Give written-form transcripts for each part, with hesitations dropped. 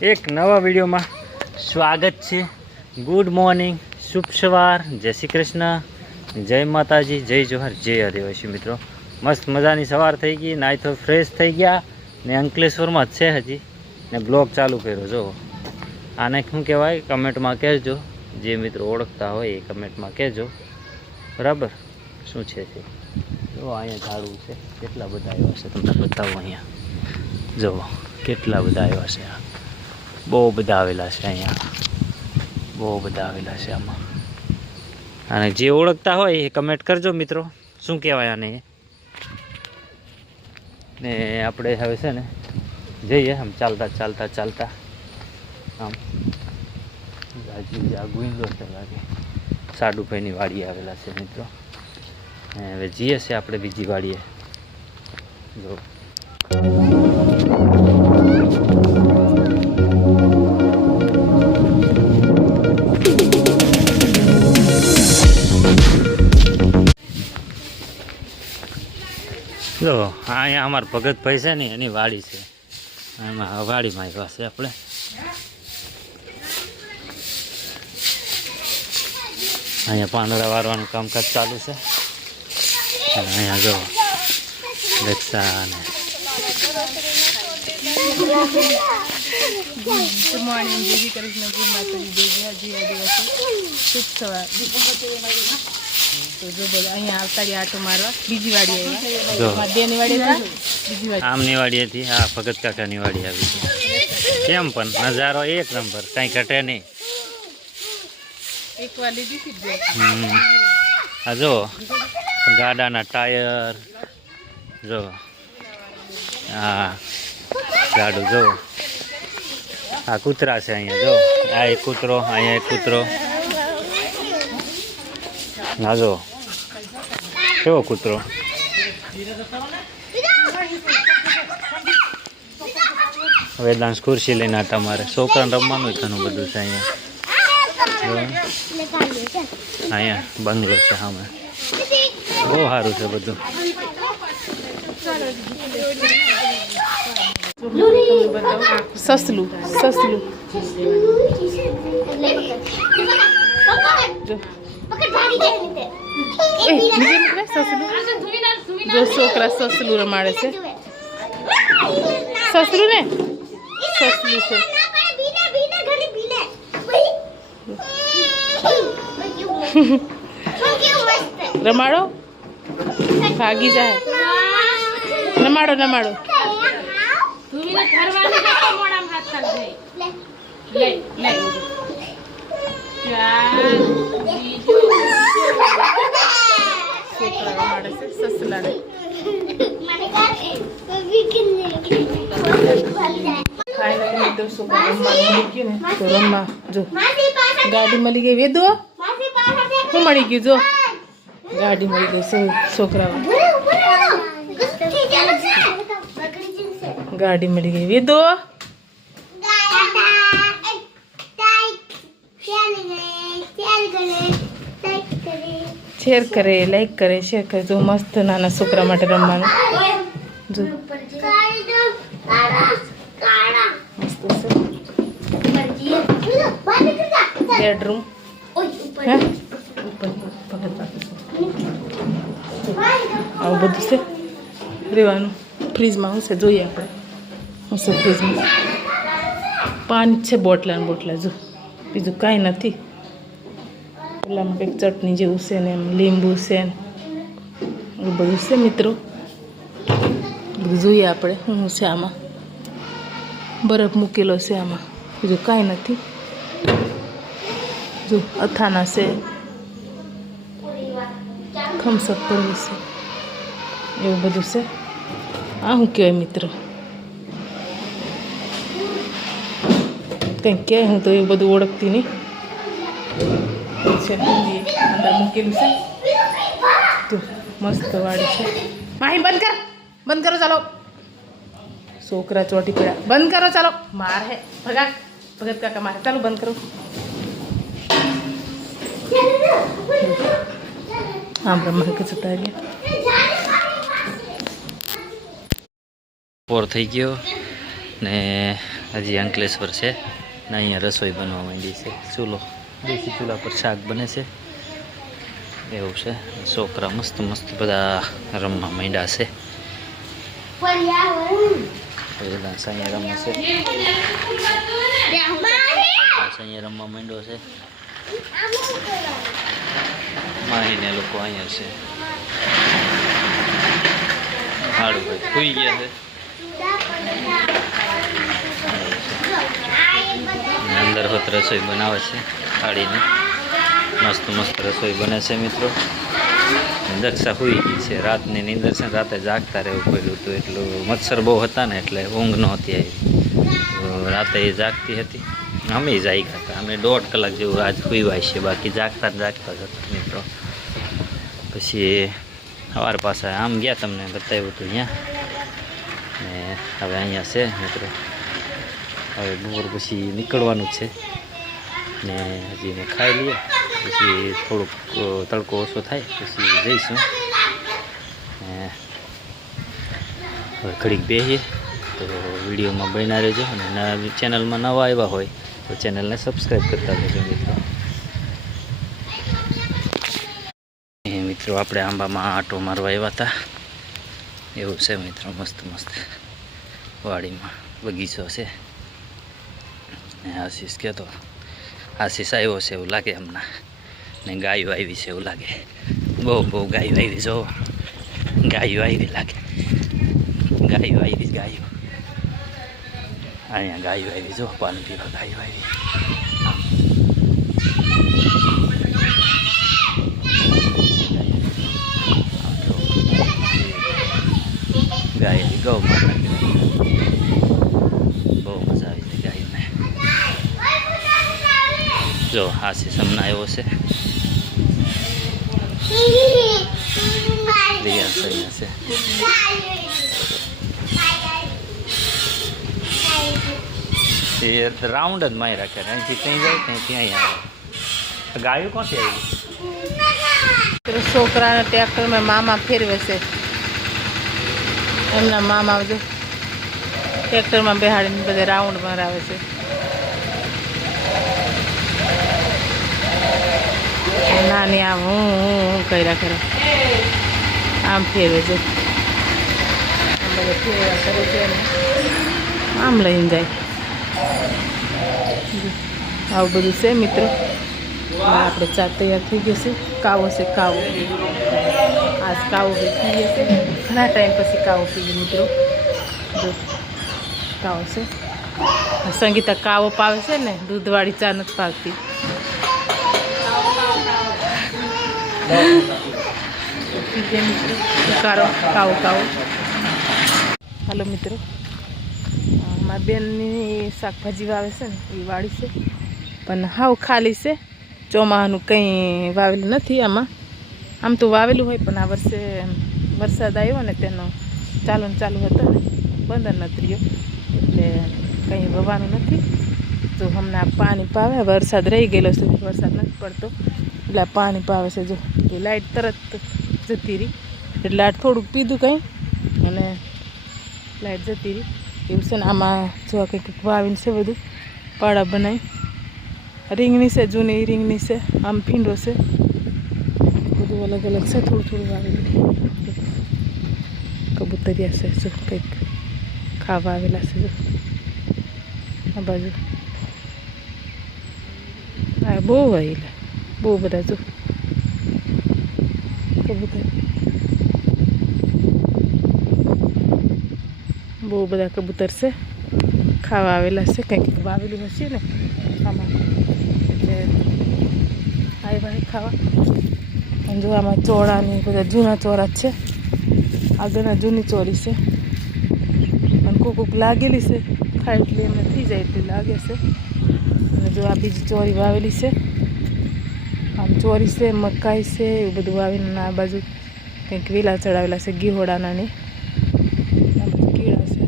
એક નવા વિડીયોમાં સ્વાગત છે। ગુડ મોર્નિંગ, શુભ સવાર, જય શ્રી કૃષ્ણ, જય માતાજી, જય જોહર, જય આદિવાસી મિત્રો। મસ્ત મજાની સવાર થઈ ગઈ, નાઈ તો ફ્રેશ થઈ ગયા ને અંકલેશ્વરમાં જ છે હજી ને બ્લોગ ચાલુ કર્યો। જો આને શું કહેવાય કમેન્ટમાં કહેજો, જે મિત્રો ઓળખતા હોય એ કમેન્ટમાં કહેજો, બરાબર। શું છે તે જો અહીંયા ઝાડવું છે, કેટલા બધા આવ્યા છે તમને બતાવું। અહીંયા જો કેટલા બધા આવ્યા છે, બહુ બધા આવેલા છે અહીંયા, બહુ બધા આવેલા છે આમાં। અને જે ઓળખતા હોય એ કમેન્ટ કરજો મિત્રો, શું કહેવાય આને। ને આપણે હવે છે ને જઈએ આમ ચાલતા ચાલતા ચાલતા આમ આ ગુંદો છે લાગે, સાડુભાઈની વાડી આવેલા છે મિત્રો। હવે જઈએ છે આપણે બીજી વાડીએ। જો જો અહીંયા અમારા ભગતભાઈ છે ને એની વાડી છે, એમાં વાડીમાં આવ્યા છે આપણે। અહીંયા પાંદડા વારવાનું કામકાજ ચાલુ છે। અહીંયા જો લેક્સા ને ગુડ મોર્નિંગ, જય શ્રી કૃષ્ણ, જય માતાજી, જય આદિવાસી, શુભ સવાર। તો જો બોલો અહીંયા આવતા રહ્યા આટો મારવા, બીજી વાડી આવ્યા, બેની વાડી બીજી વાડી, આમની વાડી હતી, હા ભગત કાકાની વાડી આવી છે। કેમ પણ નજારો એક નંબર, કાંઈ ઘટે નહીં। એક વાર લીધી હતી। આ જો ગાડાના ટાયર, જો હા ગાડું, જો આ કૂતરા છે અહીંયા, જો આ એક કૂતરો, અહીંયા એક કૂતરો, હા જો કેવો કૂતરો। વેદાંશ ખુરશી લઈને આ તમારે છોકરાને રમવાનું ઘણું બધું છે અહીંયા। અહીંયા બંગલો છે સામે, બહુ સારું છે બધું। સસલું સસલું જો છોકરા સસલું રમાડે છે, સસલું ને સસલું છે। રમાડો, ભાગી જાય, રમાડો રમાડો। છોકરા રમાડે છે સસલાને। તો છોકરા રમવા મળી ગયું ને, તો રમવા જો ગાડી મળી ગઈ। વેદો શું મળી ગયું? જો ગાડી મળી ગઈ છે છોકરાઓ, ગાડી મળી ગઈ। વેદો શેર કરે, લાઈક કરે, શેર કરે। જો મસ્ત નાના છોકરા માટે રમવાનું, જો મસ્ત છે। બેડરૂમ આવું બધું છે રહેવાનું। ફ્રીજમાં શું છે જોઈએ આપણે, શું છે ફ્રીજમાં? પાણી છે, બોટલા ને બોટલા, જો બીજું કાંઈ નથી। પેલામાં કંઈક ચટણી જેવું છે ને એમ લીંબુ છે ને એવું બધું છે મિત્રો। બધું જોઈએ આપણે શું છે આમાં। બરફ મૂકેલો છે આમાં, બીજું કાંઈ નથી। જો અથાણા છે, થમ્સઅપ પડ્યું છે, એવું બધું છે। આ શું કહેવાય મિત્રો? કંઈક કહે, હું તો એવું બધું ઓળખતી નહીં છે। અંદર મૂકેલું છે, તો મસ્ત વાડી છે। માહી બંધ કર, બંધ કરો ચાલો। છોકરા ચોટી પડ્યા, બંધ કરો ચાલો। માર હે ભગા, ભગત કાકા મારે, ચાલો બંધ કરો। હા બ્રહ્મા કે જતા રહ્યા। પોર થઈ ગયો ને હજી અંકલેશ્વર છે ને અહીંયા રસોઈ બનવા માંડી છે. ચૂલો, દેશી ચૂલા પર શાક બને છે એવું છે. છોકરા મસ્ત મસ્ત બધા રમવા માંડ્યા છે. પેલા સાંયા રમે છે, સાંયા રમવા માંડ્યો છે. માહીને લોકો અહીંયા છે. સારું ભાઈ સુઈ ગયા છે. અંદર હોત રસોઈ બનાવે છે થાળીની. મસ્ત મસ્ત રસોઈ બને છે મિત્રો. દક્ષા સુઈ ગઈ છે. રાતની નીંદર છે ને રાતે જાગતા રહેવું પડ્યું હતું. એટલું મચ્છર બહુ હતા ને એટલે ઊંઘ નહોતી આવી. તો રાતે એ જાગતી હતી, અમે જાગ્યા હતા. અમે 1.5 કલાક જેવું આજ સુઈવાય છે, બાકી જાગતા જ હતા મિત્રો. પછી સવાર પાછા આમ ગયા, તમને બતાવ્યું હતું અહીંયા. ને હવે અહીંયા છે મિત્રો. હવે બપોર પછી નીકળવાનું જ છે ને હજી ને ખાઈ લઈએ, પછી થોડુંક તડકો ઓછો થાય પછી જઈશું. હવે ઘડીક બેસીએ તો વિડીયોમાં બન્યા રહેજો. અને ચેનલમાં નવા આવ્યા હોય તો ચેનલને સબસ્ક્રાઈબ કરતા જજો મિત્રો. મિત્રો આપણે આંબામાં આંટો મારવા આવ્યા હતા એવું છે મિત્રો. મસ્ત મસ્ત વાડીમાં બગીચો છે. ને આશીષ કહેતો, આશીષ આવ્યો છે એવું લાગે હમણાં. ને ગાયો આવી છે એવું લાગે. બહુ બહુ ગાયો આવી. જો ગાયો આવી લાગે. ગાયો આવી, ગાયો અહીંયા ગાયો આવી. જો પાણી પીવા ગાયો આવી. ગાય ગૌ માતા. બહુ મજા આવી છે ગાયોને. જો આશીષ હમણાં આવ્યો છે. રિયાસ અહીંયા છે. એ રાઉન્ડ જ મારી રાખે. અહીંથી ત્યાં જાય ત્યાંથી અહીંયા આવે. ગાયો ક્યાંથી આવી? છોકરાને ટ્રેક્ટરમાં મામા ફેરવે છે. એમના મામા બધું ટ્રેક્ટરમાં બેહાડીને બધે રાઉન્ડ મરાવે છે. નાની આમ હું કર્યા કરે, આમ ફેરવે છે. આમ બધે ફેરવા કરે છે ને આમ લઈને જાય. આવું બધું છે મિત્રો. આપણે ચા તૈયાર થઈ ગઈ છે. કાવો છે, કાવો. આજ કાવો બી પીએ છે. ઘણા ટાઈમ પછી કાવો પીએ મિત્રો. જો કાવો છે. સંગીતા કાવો પાવે છે ને, દૂધવાળી ચા નથી પાવતી. કાવો કાવો. હાલો મિત્રો, મારી બેનની શાકભાજી વાવે છે ને એ વાળી છે, પણ હાવ ખાલી છે. ચોમાસાનું કંઈ વાવેલું નથી આમાં. આમ તો વાવેલું હોય પણ આ વર્ષે વરસાદ આવ્યો ને તેનો ચાલુ હતો ને બંધ નથી રહ્યો, એટલે કંઈ વવાનું નથી. જો હમણાં પાણી પાવે. વરસાદ રહી ગયેલો છે, વરસાદ નથી પડતો એટલે પાણી પાવે છે. જો એ લાઇટ તરત જતી રહી એટલે આ થોડુંક પીધું કંઈ અને લાઇટ જતી રહી એવું છે ને. આમાં જો કંઈક વાવીને છે બધું પાડા બનાવી. રીંગણી છે, જૂની રીંગણી છે. આમ ભીંડો છે, બધું અલગ અલગ છે. થોડું થોડું વાવેલું. કબૂતરિયા છે, જો કંઈક ખાવા આવેલા છે. જો આ બાજુ આ બહુ આવેલા, બહુ બધા. જો કબૂતર, બહુ બધા કબૂતર છે. ખાવા આવેલા છે. કંઈક વાવેલું હશે ને આમાં, એટલે આવ્યા ખાવા. અને જો આમાં ચોળાની બધા જૂના ચોરા જ છે. આગળના જૂની ચોરી છે અને કોક લાગેલી છે. ખાય એટલે એમને થઈ જાય એટલે લાગે છે. અને જો આ બીજી ચોરી વાવેલી છે. આમ ચોરી છે, મકાઈ છે, એવું બધું વાવીને. આ બાજુ કંઈક વેલા ચડાવેલા છે ગીહોડાના ને આ બધું કીડા છે.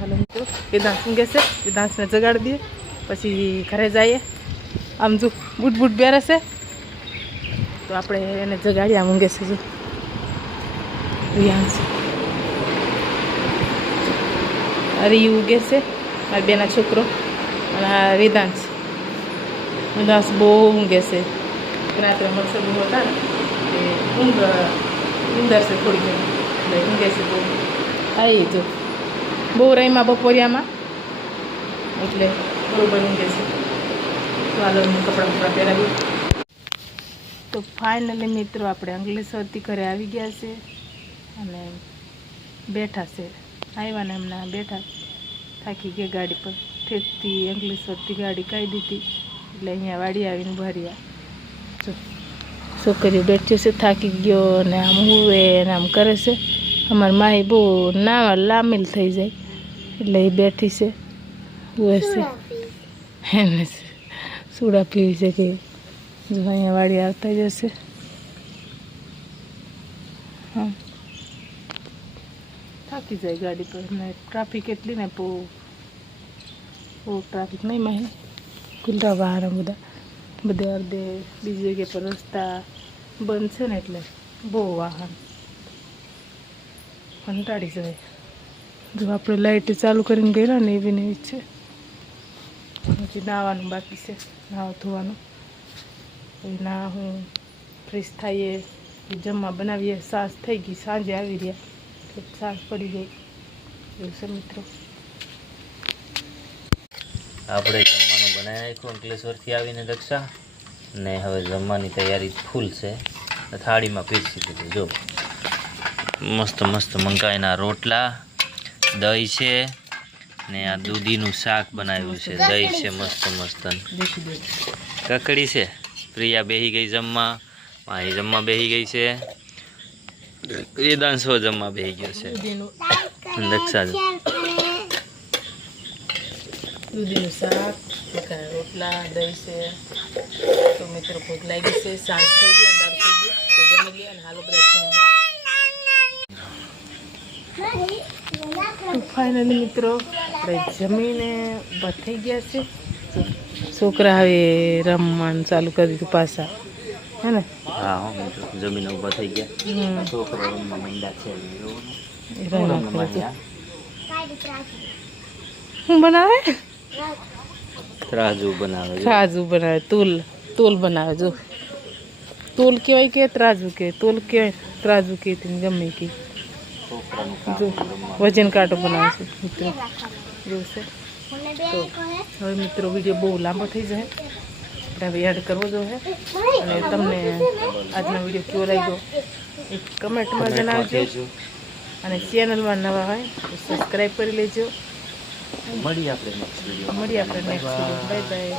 હાલો મિત્રો, વેદાંશ ઊંઘે છે. વેદાંશને જગાડી દઈએ પછી ઘરે જઈએ. આમ જો બૂટ બૂટ પહેરે છે તો આપણે એને જગાડી. આમ ઊંઘે છે. જો રિયાંશ હરી ઉગે છે મારા બેના છોકરો અને આ વેદાંશ બહુ ઊંઘે છે રાત્રે મચ્છર બહુ હતા ને એ ઊંઘર છે થોડી ઘણી એટલે ઊંઘે છે બહુ આવી જો બહુ રહીમાં બપોરિયામાં એટલે બરોબર ઊંઘે છે વાલોનું કપડાં પહેરાવી. તો ફાઇનલી મિત્રો આપણે અંકલેશ્વરથી ઘરે આવી ગયા છે અને બેઠા છે આવ્યા ને એમના બેઠા થાકી ગયા ગાડી પર ઠેકથી અંકલેશ્વરથી ગાડી કાઢી દીધી એટલે અહીંયા વાડી આવીને ભર્યા. જો છોકરીઓ બેઠી છે થાકી ગયો અને આમ હુવે ને આમ કરે છે. અમારી માહી બહુ ના લામેલ થઈ જાય એટલે એ બેઠી છે હુવે છે એને સુડા પીવી છે કે જો અહીંયા વાડી આવતા જશે. હા થાકી જાય ગાડી પર ને ટ્રાફિક એટલી ને બહુ ટ્રાફિક નહીં માહી ખુલ્લા વાહન બધે અડધે બીજી જગ્યા પર રસ્તા બંધ છે ને એટલે બહુ વાહન કંટાળી જાય. જો આપણે લાઇટ ચાલુ કરીને ગયેલા ને એવી ને એવી છે. પછી નાહવાનું બાકી છે નાહવા ધોવાનું એ ના હું ફ્રેશ થઈએ જમવા બનાવીએ. સાસ થઈ ગઈ સાંજે આવી રહ્યા એટલે સાસ પડી ગઈ એવું છે મિત્રો. આપણે જમવાનું બનાવી નાખ્યું અંકલેશ્વરથી આવીને દક્ષા ને હવે જમવાની તૈયારી ફૂલ છે. થાળીમાં પીરસી દીધું જો મસ્ત મસ્ત મંગાઈના રોટલા દહીં છે ને આ દૂધીનું શાક બનાવ્યું છે. દહીં છે મસ્ત મસ્ત કકડી છે. પ્રિયા બેહી ગઈ જમવા માહી જમવા બેહી ગઈ છે વેદાંશો જમવા બેહી ગયો છે દક્ષા દૂધીનું શાક રોટલા દહીં છે. તો મિત્રો ભૂખ લાગી છે સાંજ થઈ ગઈ અંધાર થઈ ગયું તો જમી લઈએ અને હાલો બધા જમવા. ફાઇનલી મિત્રો આપણે જમીને ઊભા થઈ ગયા છે. છોકરા હવે રમવાનું ચાલુ કરી દીધું પાછા હે ને. હા જમીને ઊભા થઈ ગયા છોકરો રમવા માંડ્યા છે. શું બનાવે ત્રાજુ બનાવે ત્રાજુ બનાવે તોલ બનાવે. જો તોલ કહેવાય કે ત્રાજુ કે તોલ કહેવાય ત્રાજુ કે ગમે કે જો વજન કાંટો બનાવે છે મિત્રો એવું છે. તો હવે મિત્રો વિડીયો બહુ લાંબો થઈ જાય આપણે હવે એડ કરવો જોઈએ અને તમને આજનો વિડીયો કેવો લાગ્યો એક કમેન્ટમાં જણાવજો અને ચેનલમાં નવા હોય તો સબસ્ક્રાઈબ કરી લેજો. મળીએ આપણે નેક્સ્ટ વિડીયો. Bye bye.